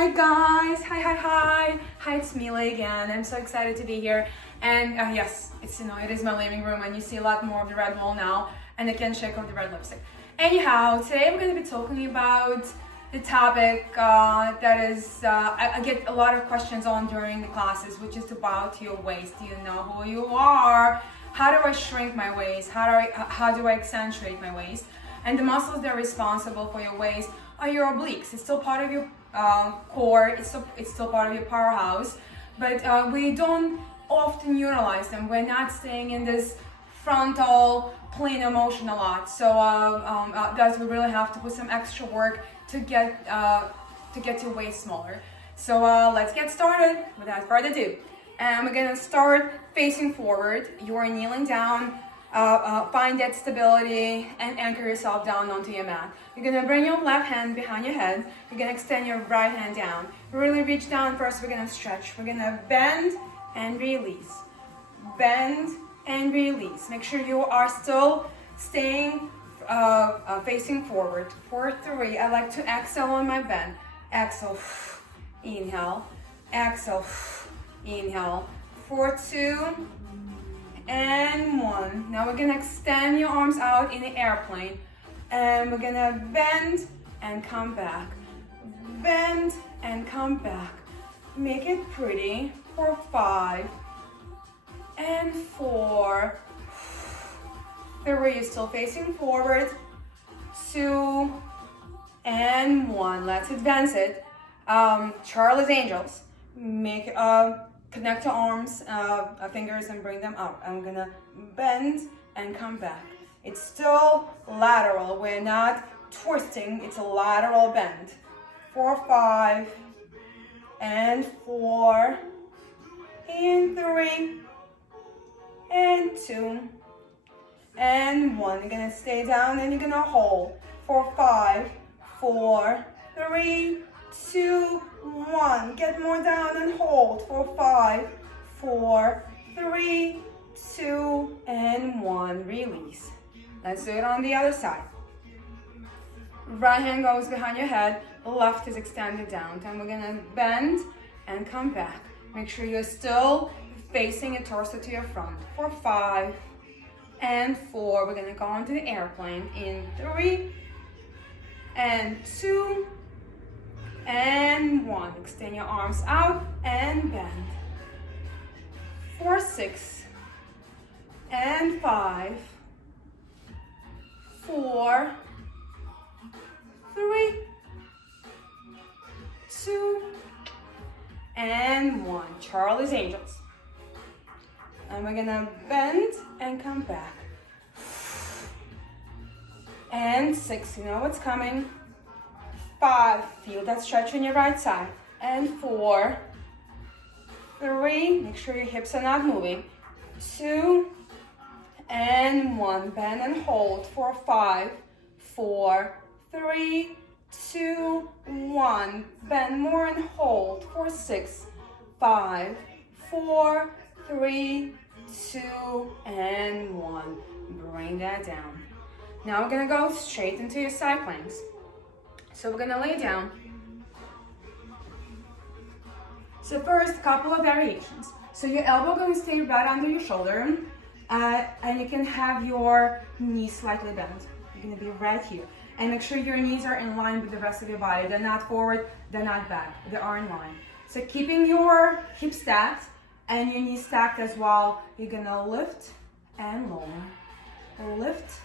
Hi guys, hi, it's Milla again. I'm so excited to be here. And yes, it is my living room and you see a lot more of the red wall now and I can check out the red lipstick. Anyhow, today we're going to be talking about the topic that is, I get a lot of questions on during the classes, which is about your waist. Do you know who you are? How do I shrink my waist? How do I accentuate my waist? And the muscles that are responsible for your waist are your obliques. It's still part of your core, it's still part of your powerhouse, but we don't often utilize them. We're not staying in this frontal plane of motion a lot, so guys, we really have to put some extra work to get your waist smaller. So let's get started without further ado. And we're gonna start facing forward. You are kneeling down. Find that stability and anchor yourself down onto your mat. You're gonna bring your left hand behind your head. You're gonna extend your right hand down. Really reach down first. We're gonna stretch. We're gonna bend and release. Bend and release. Make sure you are still staying facing forward. For 3, I like to exhale on my bend. Exhale, inhale, exhale, inhale. For 2 and 1. Now we're gonna extend your arms out in the airplane and we're gonna bend and come back. Bend and come back. Make it pretty. For 5 and 4. 3, you're still facing forward. 2 and 1. Let's advance it. Charlie's Angels. Connect your arms, fingers, and bring them up. I'm gonna bend and come back. It's still lateral. We're not twisting. It's a lateral bend. 4, 5, and 4, and 3, and 2, and 1. You're gonna stay down and you're gonna hold. 4, 5, 4, 3, 2, 1. Get more down and hold. 4, 5, 4, 3, 2, and 1. Release. Let's do it on the other side. Right hand goes behind your head. Left is extended down. And we're gonna bend and come back. Make sure you're still facing your torso to your front. 4, 5, and 4. We're gonna go into the airplane in 3, and 2, and 1. Extend your arms out and bend. 4, 6, and 5, 4, 3, 2, and 1. Charlie's Angels. And we're gonna bend and come back. And 6, you know what's coming. 5, feel that stretch on your right side. And 4, 3, make sure your hips are not moving. 2, and 1, bend and hold. 4, 5, 4, 3, 2, 1, bend more and hold. 4, 6, 5, 4, 3, 2, and 1. Bring that down. Now we're gonna go straight into your side planks. So we're gonna lay down. So first, a couple of variations. So your elbow gonna stay right under your shoulder, and you can have your knees slightly bent. You're gonna be right here. And make sure your knees are in line with the rest of your body. They're not forward, they're not back, they are in line. So keeping your hips stacked and your knees stacked as well, you're gonna lift and lower. Lift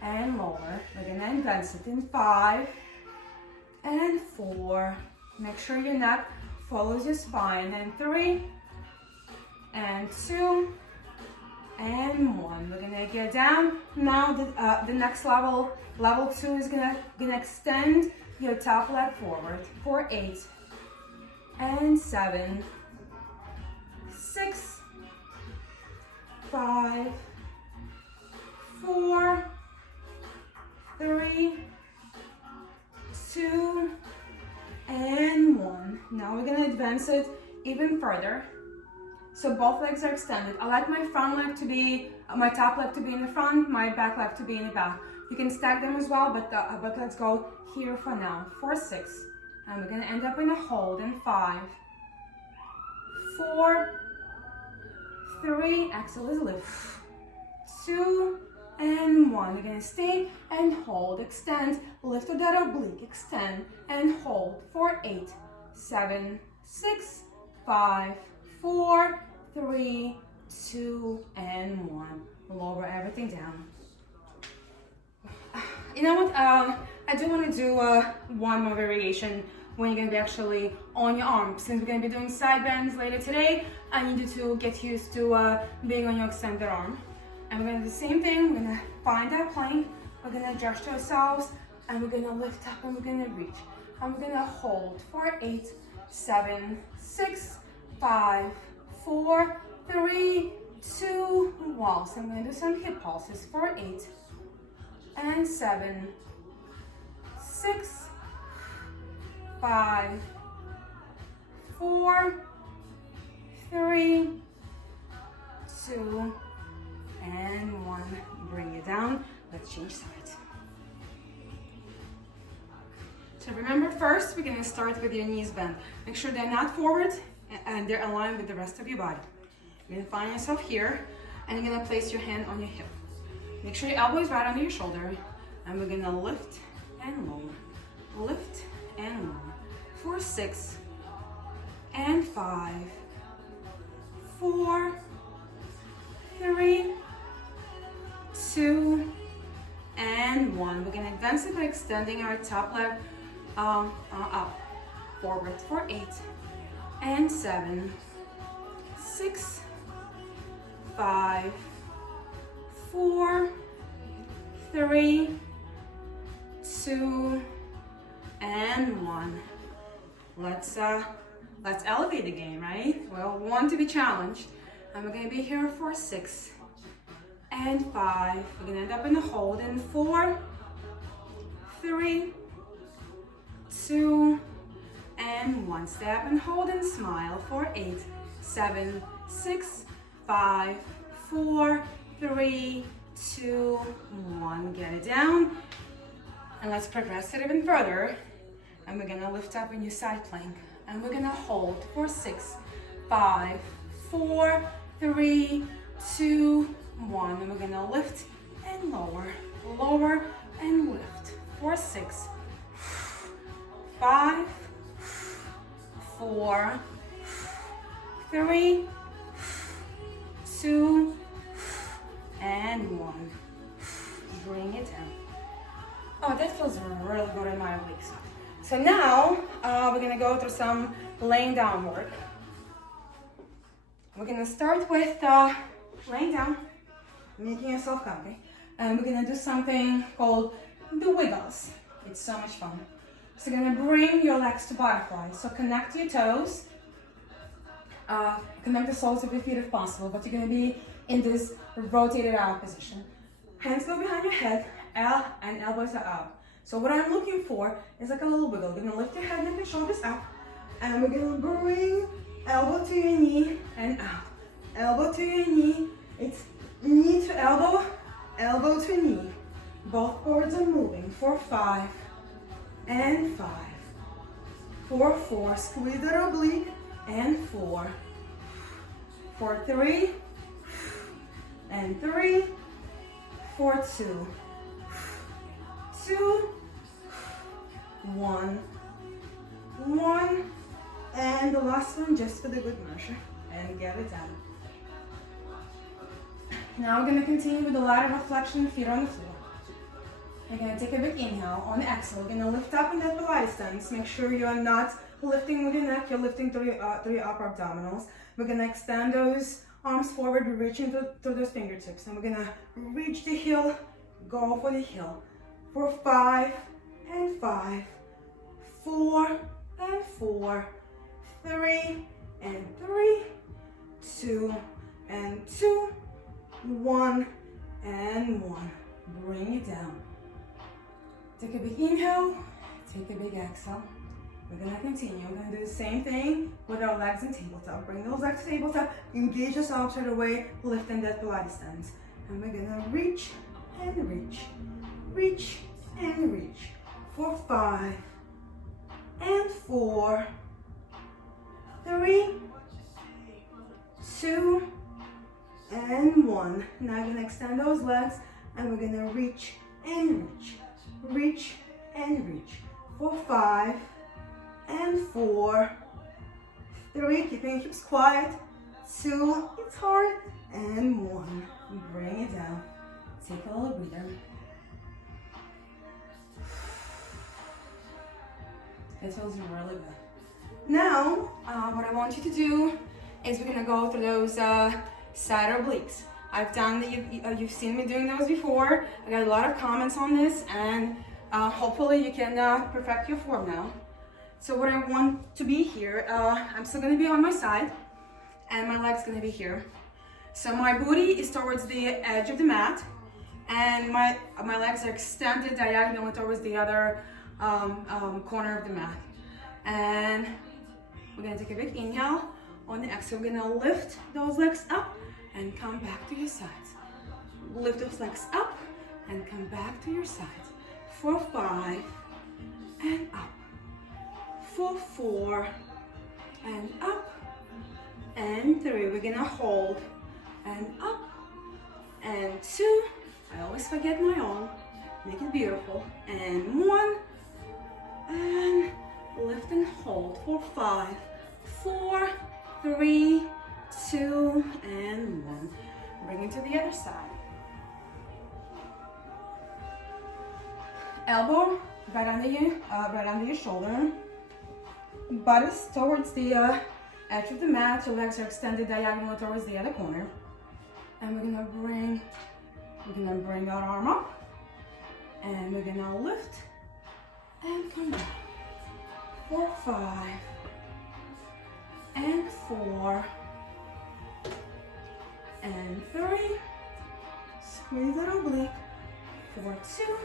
and lower. We're gonna advance it in 5, and 4. Make sure your neck follows your spine. And 3, and 2, and 1. We're gonna get down. Now the next level 2 is gonna extend your top leg forward. 4, 8, and 7, 6, 5, 4, 3, 2, and 1. Now we're gonna advance it even further. So both legs are extended. I like my front leg to be, my top leg to be in the front, my back leg to be in the back. You can stack them as well, but let's go here for now. 4, 6, And we're gonna end up in a hold in 5, 4, 3, exhale is lift, 2, and 1. We're gonna stay and hold, extend, lift to that oblique, extend and hold for 8, 7, 6, 5, 4, 3, 2, and 1. Lower everything down. You know what? I do want to do one more variation when you're going to be actually on your arms. Since we're going to be doing side bends later today, I need you to get used to being on your extended arm. And we're going to do the same thing. We're going to find that plank. We're going to adjust ourselves. And we're going to lift up and we're going to reach. And we're going to hold for 8, 7, 6, 5, 4, 3, 2, one. So I'm going to do some hip pulses for 8 and 7, 6, 5, 4, 3, 2, and 1. Bring it down. Let's change sides. So remember, first we're going to start with your knees bent. Make sure they're not forward and they're aligned with the rest of your body. You're going to find yourself here and you're going to place your hand on your hip. Make sure your elbow is right under your shoulder, and we're going to lift and lower. Lift and lower. For 6 and 5, 4, 3, 2, and 1. We're going to advance it by extending our top leg up, forward for 8 and 7, 6, 5, 4, 3, 2, and 1. Let's elevate the game, right? Well, we want to be challenged. And we're going to be here for 6 and 5. We're going to end up in a hold in 4, 3, 2, and 1. Step and hold and smile for 8, 7, 6, 5, 4, 3, 2, 1. Get it down. And let's progress it even further. And we're gonna lift up in your side plank. And we're gonna hold for 6, 5, 4, 3, 2, 1. And we're gonna lift and lower, lower and lift for 6, 5, 4, 3, 2, and 1. Bring it down. Oh, that feels really good in my obliques. So now we're gonna go through some laying down work. We're gonna start with laying down, making yourself comfy, and we're gonna do something called the wiggles. It's so much fun. So you're gonna bring your legs to butterfly. So connect your toes, connect the soles of your feet if possible, but you're gonna be in this rotated out position. Hands go behind your head, and elbows are up. So what I'm looking for is like a little wiggle. You're gonna lift your head, neck, and shoulders up, and we're gonna bring elbow to your knee and out. Elbow to your knee. It's knee to elbow, elbow to knee. Both boards are moving for 5 and 5. For 4, squeeze that oblique, and 4. For 3, and 3. For 2. 2, 1, 1, and the last one just for the good measure, and get it down. Now we're going to continue with the lateral flexion, feet on the floor. You're going to take a big inhale. On the exhale, we're going to lift up in that Pilates stance. Make sure you're not lifting with your neck, you're lifting through your upper abdominals. We're going to extend those arms forward, reaching through those fingertips, and we're going to reach the heel, go for the heel. For 5 and 5, 4 and 4, 3 and 3, 2 and 2, 1 and 1. Bring it down. Take a big inhale, take a big exhale. We're gonna continue. We're gonna do the same thing with our legs and tabletop. Bring those legs to tabletop, engage us opposite away, lifting that Pilates stance. And we're gonna reach and reach. Reach and reach for 5 and 4, 3, 2, and 1. Now you're gonna extend those legs and we're gonna reach and reach, reach and reach for 5 and 4, 3, keeping your hips quiet, 2, it's hard, and 1. Bring it down. Take a little breather. It feels really good. Now, what I want you to do is we're gonna go through those side obliques. I've done, you've seen me doing those before. I got a lot of comments on this, and hopefully you can perfect your form now. So what I want to be here, I'm still gonna be on my side, and my leg's gonna be here. So my booty is towards the edge of the mat, and my legs are extended diagonally towards the other corner of the mat. And we're gonna take a big inhale. On the exhale, we're gonna lift those legs up and come back to your sides. Lift those legs up and come back to your sides. For 5 and up. For 4 and up. And 3, we're gonna hold and up. And 2, I always forget my own. Make it beautiful. And 1, and lift and hold for 5, 4, 3, 2, and 1. Bring it to the other side. Elbow right under your shoulder. Butt is towards the edge of the mat. Your legs are extended diagonally towards the other corner. And we're gonna bring our arm up, and we're gonna lift and come back for 5 and 4 and 3. Squeeze that oblique for 2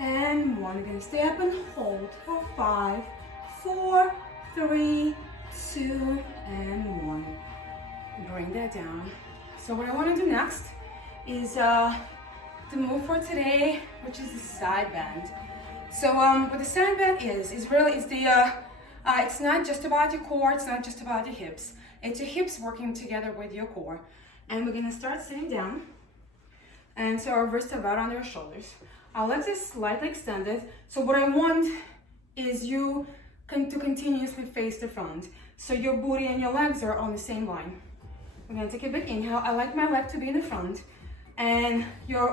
and 1. We're gonna stay up and hold for 5, 4, 3, 2, and 1. Bring that down. So what I want to do next is the move for today, which is the side bend. So what the side bend is really it's not just about your core, it's not just about your hips. It's your hips working together with your core. And we're gonna start sitting down. And so our wrists are about on our shoulders. Our legs are slightly extended. So what I want is you to continuously face the front. So your booty and your legs are on the same line. We're gonna take a big inhale. I like my leg to be in the front, and your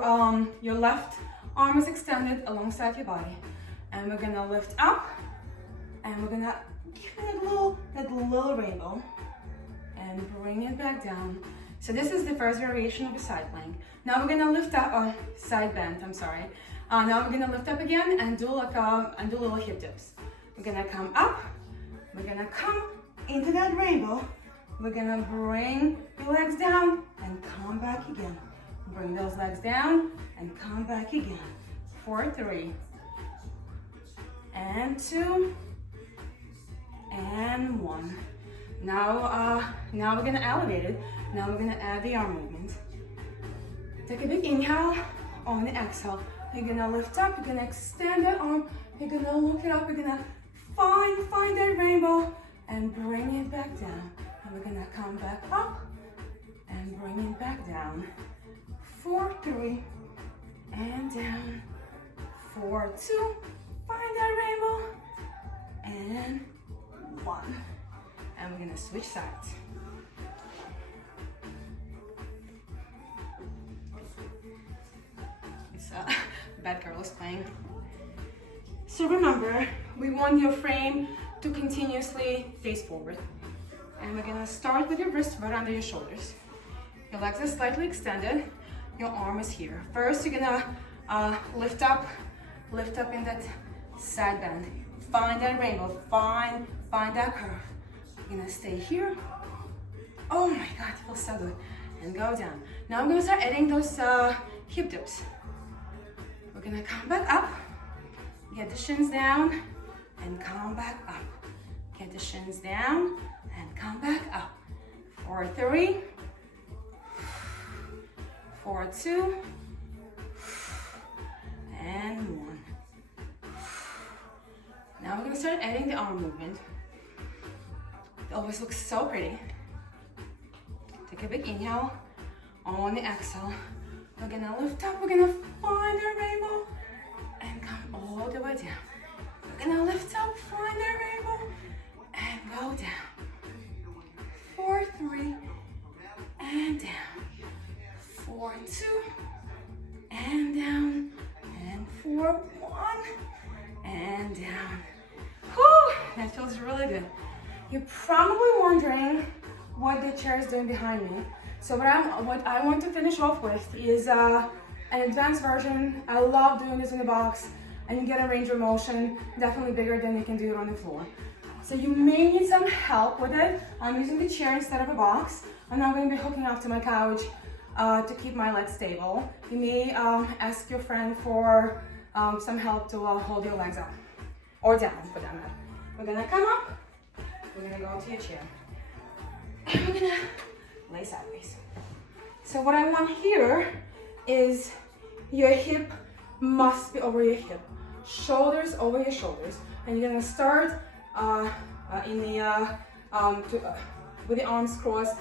left arm is extended alongside your body. And we're gonna lift up, and we're gonna give it that little rainbow, and bring it back down. So this is the first variation of a side plank. Now we're gonna lift up, side bend. I'm sorry. Now we're gonna lift up again and do little hip dips. We're gonna come up. We're gonna come into that rainbow. We're gonna bring your legs down and come back again. Bring those legs down and come back again. For 3 and 2 and 1. Now we're gonna elevate it. Now we're gonna add the arm movement. Take a big inhale. On the exhale, you're gonna lift up. You're gonna extend that arm. You're gonna look it up. You're gonna find that rainbow and bring it back down. And we're gonna come back up and bring it back down. 4, 3, and down. 4, 2, find that rainbow, and 1. And we're gonna switch sides. It's Bad Girl is playing. So remember, we want your frame to continuously face forward. And we're gonna start with your wrist right under your shoulders. Your legs are slightly extended. Your arm is here. First, you're gonna lift up in that side bend. Find that rainbow, find that curve. You're gonna stay here. Oh my God, it feels so good. And go down. Now I'm gonna start adding those hip dips. We're gonna come back up, get the shins down, and come back up. Get the shins down, and come back up. 4, 3, 4, 2, and 1. Now Now we're gonna start adding the arm movement. It always looks so pretty. Take a big inhale. On the exhale, we're gonna lift up. We're gonna find our rainbow and come all the way down. We're gonna lift up, find our rainbow, and go down. 4, 3, and down. 4, 2, and down. And 4, 1, and down. Whew, that feels really good. You're probably wondering what the chair is doing behind me. So what I want to finish off with is an advanced version. I love doing this in the box, and you get a range of motion definitely bigger than you can do it on the floor. So you may need some help with it. I'm using the chair instead of a box, and I'm going to be hooking up to my couch to keep my legs stable. You may ask your friend for some help to hold your legs up, or down for that matter. We're gonna come up, we're gonna go to your chair, and we're gonna lay sideways. So what I want here is your hip must be over your hip, shoulders over your shoulders, and you're gonna start with the arms crossed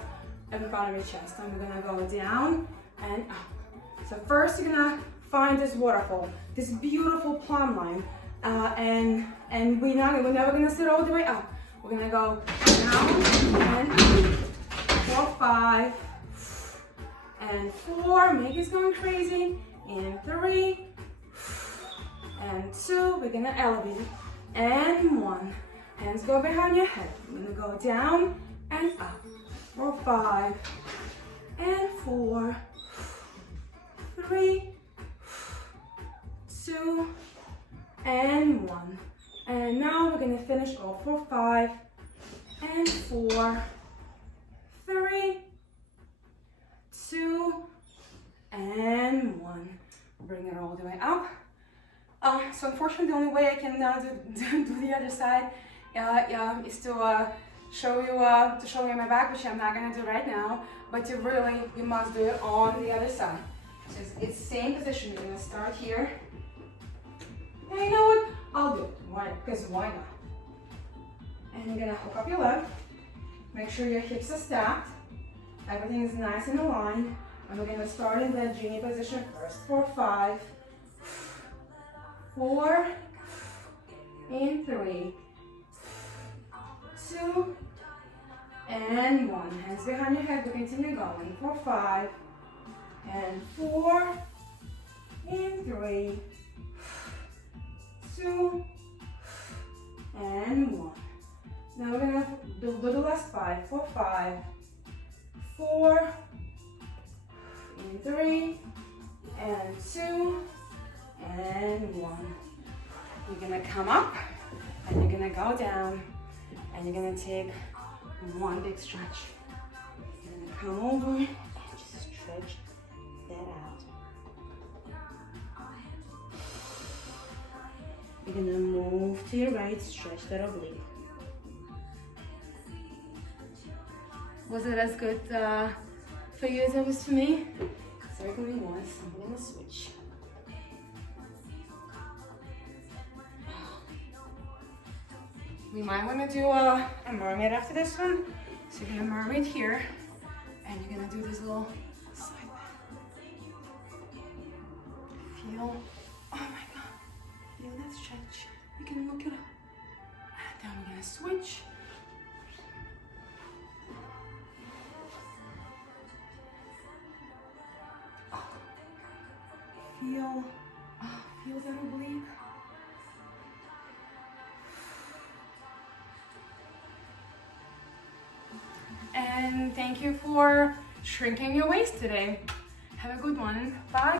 in front of your chest, and we're gonna go down and up. So first you're gonna find this waterfall, this beautiful plumb line, and we're never gonna sit all the way up. We're gonna go down and up. 4, 5, and 4. Make it going crazy. And 3, and 2. We're gonna elevate it. And 1. Hands go behind your head. We're gonna go down and up. 4, 5, and 4, 3, 2, and 1. And now we're gonna finish all 4, 5, and 4, 3, 2, and 1. Bring it all the way up. So unfortunately, the only way I can do the other side is to show you my back, which I'm not gonna do right now. But you must do it on the other side. So it's same position. You're gonna start here. And you know what? I'll do it. Why? Because why not? And you're gonna hook up your leg. Make sure your hips are stacked. Everything is nice and aligned. And we're gonna start in that genie position first. 4, 5, 4, and 3, 2, and 1. Hands behind your head. We continue going. 4, 5, and 4, and 3, 2, and 1. Now we're gonna do the last 5. 4, 5, 4, and 3, and 2, and 1. You're gonna come up, and you're gonna go down, and you're gonna take one big stretch. You're gonna come over and just stretch that out. You're gonna move to your right, stretch that oblique. Was it as good for you as it was for me? Certainly was. I'm gonna switch. We might want to do a mermaid after this one. So you're gonna mermaid here, and you're gonna do this little side bend. Feel, oh my God, feel that stretch. You can look it up. And then we're gonna switch. Feel that oblique. And thank you for shrinking your waist today. Have a good one. Bye.